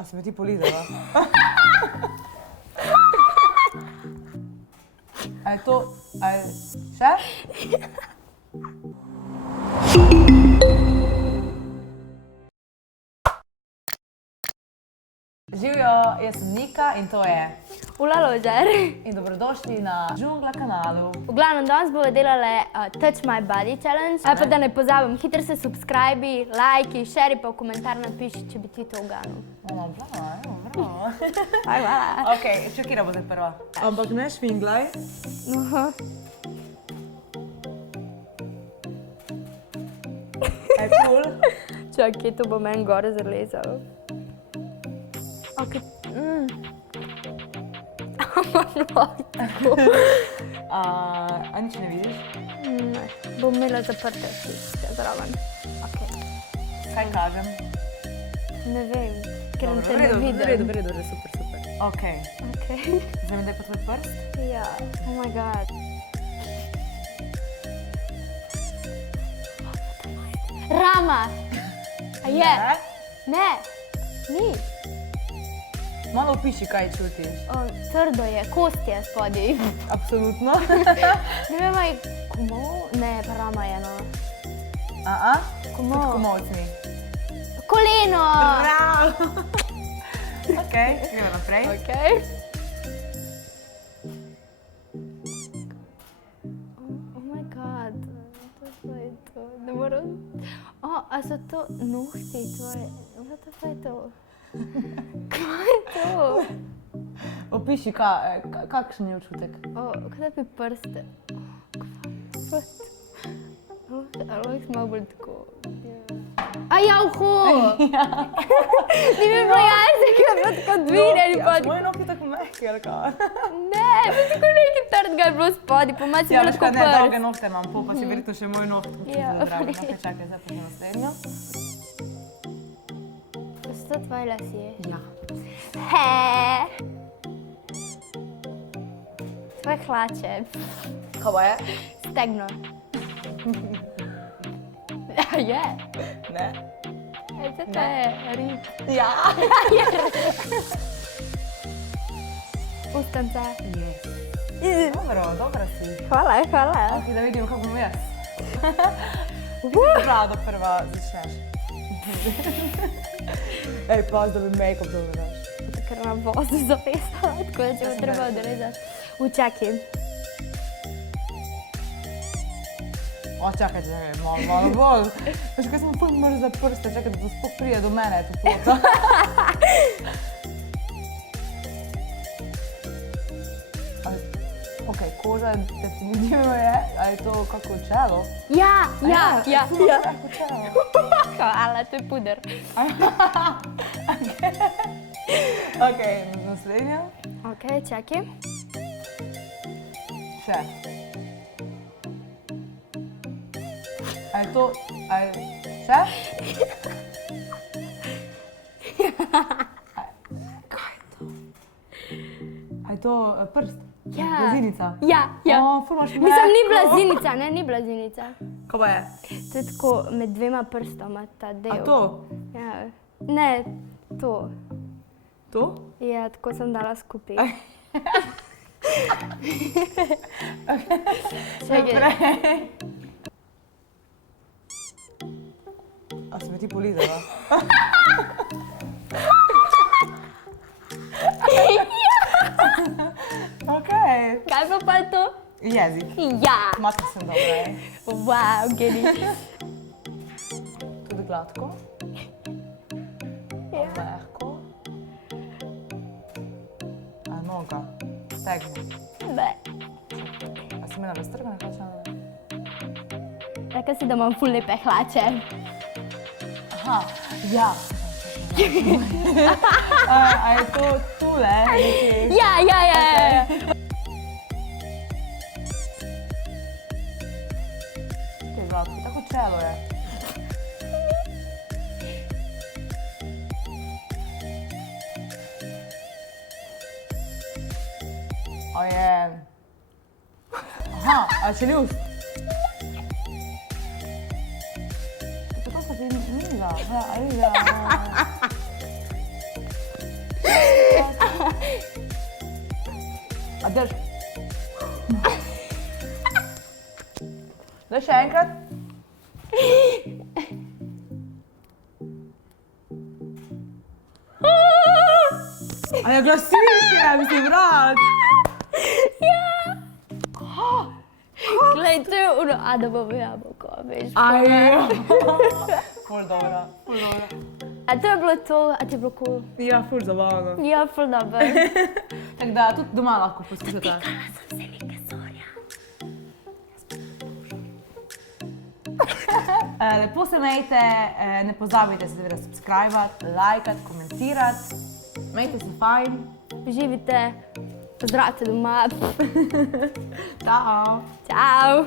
A si me ti polizala? A je to... Še? Živjo, jaz sem Nika in to je Ula Ložar. in dobrodošli na Džungla kanalu. V glavnem, danes bomo delali Touch My Body Challenge. Pa da ne pozabim, hitro se subscribi, lajki, šeri pa v komentar napiši, če bi ti to uganil. Bravo. Hvala. Ok, Šakira bo zdaj prva. Ampak ne švinglaj. Cool. Čakaj, to bo meni gore zrlezalo. Ok. A nič ne vidiš? Ne, bom imela zaprte vsi zraven. Ok. Kaj kažem? Ne vem, ker te ne V vidim. redu, super. Ok, Ok. zdaj mi daj pa tvoj prst. Ja, oh my god. Rama! A je? Ne, ni. Malo opiši, kaj čutiš. Trdo je, kost je spodaj. Absolutno. Ne vem, aj komov? Ne, pa rama je, no. Komov. Komovcni. Koleno! Bravo! Ok, gremo naprej. Ok. Oh my god, to je to, ne moram. A so to nohti tvoje? What the fuck je to? Kaj je to? Opiši, kakšen je občutek? Kaj bi prste? Ali jih malo bolj tako? A ja, uho! Ni mi bilo jasno, ki je bilo tako dviren. So moji nohti tako mehki, ali kaj? Ne, tako nekaj trdega je bilo spodaj, po masi je bilo tako Ne, dolge prst. nohte imam, pa si verjetno še moj noht Ja. zdravi. Ok, čakaj, zdaj pa še naslednjo. So to tvoji lasje? Ja. Tvoje hlače. Kaj pa je? Stegno. Je. Ne. To je rib. Ja. Ustance. Dobro si. Hvala. Ok, da vidimo, kako bom jaz. Prav, da prva začneš. Ej, pas, da bi make-up dobro daš. Ker imam voz zapesala, tako da če bo treba odrezati. Čakaj. Čakaj, malo bolj. Veš, kaj sem ful mrz za prste, čakaj, da sploh prije do mene to foto. Ok, koža definitivno je, a je to kako čelo? Ja. Kako čelo? Hvala, to je puder. Ok, naslednja. Ok, čakaj. Še. A je to, še? Kaj je to? A je to prst? Ja. Blazinica? Ja. Ful imaš mehko. Mislim, ni blazinica, ne, ni blazinica. Kaj pa je? To je tako med dvema prstoma, ta del. A to? Ja. Ne, to. To? Ja, tako sem dala skupaj. Čakaj. A si me ti polizala? Ok. Kaj pa to? Jezik. Ja. Matka sem dobra, Wow, geni. Tudi gladko. Ja. Mehko. A noga. Stegno. Ne. A si imela raztrgane hlače? Rekla si, da imam ful lepe hlače. Aha, ja. A je to tule? Ja. Kaj gladko, tako čelo je. A je... Aha, a še ni ust? To so ti niza, a je Drž. Daj še enkrat. A je glasilke, mislim, brat. Glej, to je ono Adamovo jabolko, veš. Aj, ful dobro, ful dobro. A to je bilo to, a ti je bilo cool? Ja, ful zabavno. Ja, ful dobro. Tako da tudi doma lahko poslušate. Pikala sem se neke Sonja. Lepo se mejte, ne pozabite se seveda subscribati, lajkati, komentirati. Mejte se fajn. Živite, pozdravite doma. Ciao. Ciao.